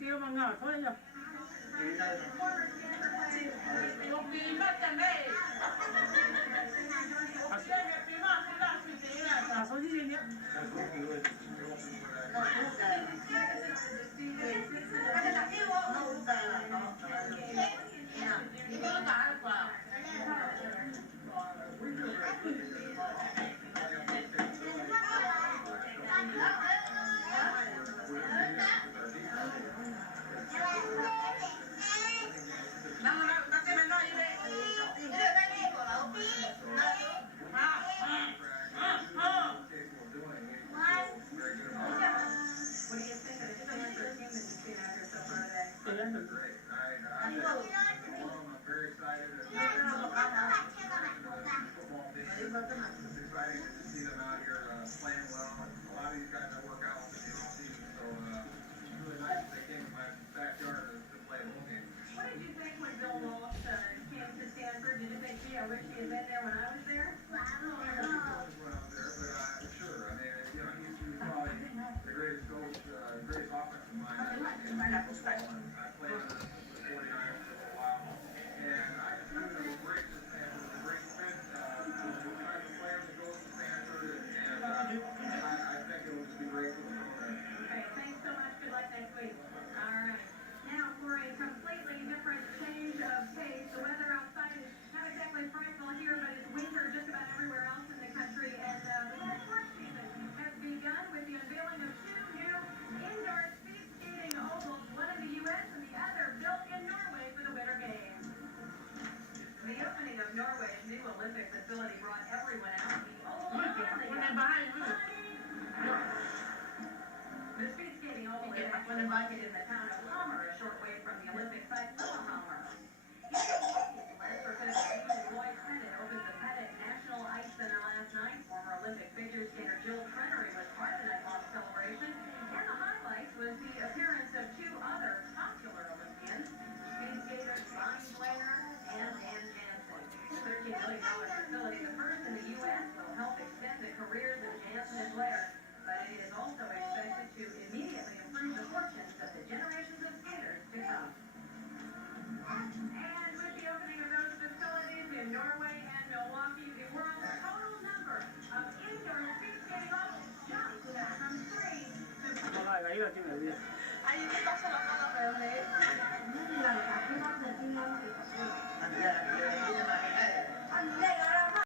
Tio mà ngỏ thôi nhỉ. Số gì nhỉ? Great. I'm very excited. Football team. It's exciting to see them out here playing well. A lot of these guys I work out with in the off-season, so it's really nice that they came to my backyard to play a ball game. What did you think when Bill Walsh came to Stanford? Did it make me wish he had been there when I was there? When I was there, but sure. I mean, he's probably the greatest coach, greatest offensive mind I've ever seen. I played on the 49ers for a while, and I just knew it was great to Stanford. It was a great fit. The type of players that go to Stanford, and I think it will just be great for the program. Okay, thanks so much. Good luck next week. All right. Now for a completely different change of pace. The weather outside is not exactly frightful here, but it's winter just about everywhere else in the country. And the sports season has begun with the unveiling of two new indoor speed skating ovals, one in the U.S. and the other built in Norway for the Winter Games. The opening of Norway's new Olympic facility brought everyone out. The oval The speed skating oval is actually located in the town of Hamar, a short way from the Olympic site, Lillehammer. Lloyd Pettit opened the Pettit National Ice Center last night. Former Olympic figure skater Jill Trenery was part of that launch celebration. And the highlight was the appearance of two other popular Olympians, speed skaters Bonnie Blair and Ann Jansen. $13 million facility, the first in the U.S., will help extend the careers of Jansen and Blair. But it is also expected to immediately improve the fortunes of the generations of skaters to come. And with the opening of those facilities in Norway and Milwaukee, the world's total number of indoor speed skating ovals jumped from 3 to 5. Ahí lo tiene bien. Ahí está, se lo mando a